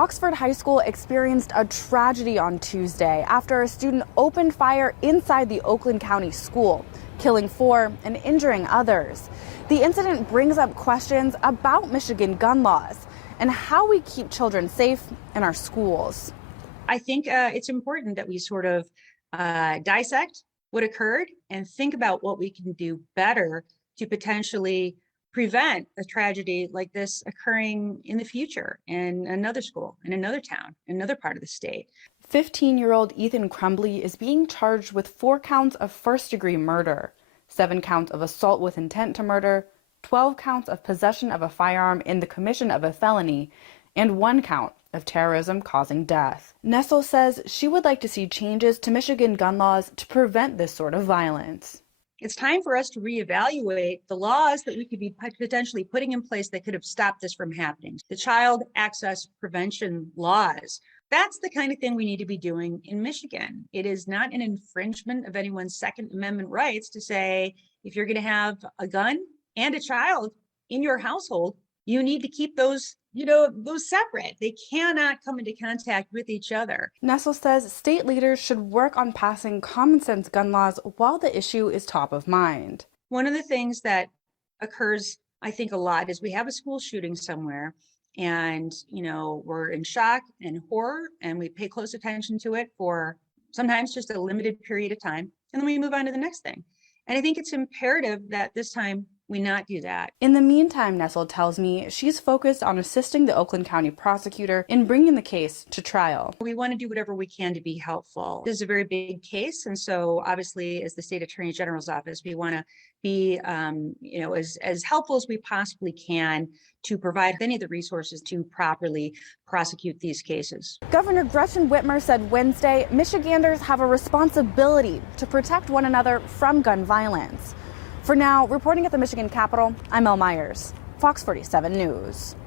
Oxford High School experienced a tragedy on Tuesday after a student opened fire inside the Oakland County school, killing 4 and injuring others. The incident brings up questions about Michigan gun laws and how we keep children safe in our schools. I think it's important that we sort of dissect what occurred and think about what we can do better to potentially prevent a tragedy like this occurring in the future in another school, in another town, in another part of the state. 15-year-old Ethan Crumbley is being charged with 4 counts of first-degree murder, 7 counts of assault with intent to murder, 12 counts of possession of a firearm in the commission of a felony, and 1 count of terrorism causing death. Nessel says she would like to see changes to Michigan gun laws to prevent this sort of violence. It's time for us to reevaluate the laws that we could be potentially putting in place that could have stopped this from happening. The child access prevention laws. That's the kind of thing we need to be doing in Michigan. It is not an infringement of anyone's Second Amendment rights to say, if you're going to have a gun and a child in your household, you need to keep those separate. They cannot come into contact with each other. Nessel says state leaders should work on passing common sense gun laws while the issue is top of mind. One of the things that occurs, I think, a lot is we have a school shooting somewhere and, we're in shock and horror and we pay close attention to it for sometimes just a limited period of time. And then we move on to the next thing. And I think it's imperative that this time we not do that. In the meantime, Nessel tells me she's focused on assisting the Oakland County prosecutor in bringing the case to trial. We want to do whatever we can to be helpful. This is a very big case. And so obviously, as the state attorney general's office, we want to be, as helpful as we possibly can to provide any of the resources to properly prosecute these cases. Governor Gretchen Whitmer said Wednesday, Michiganders have a responsibility to protect one another from gun violence. For now, reporting at the Michigan Capitol, I'm Elle Myers, Fox 47 News.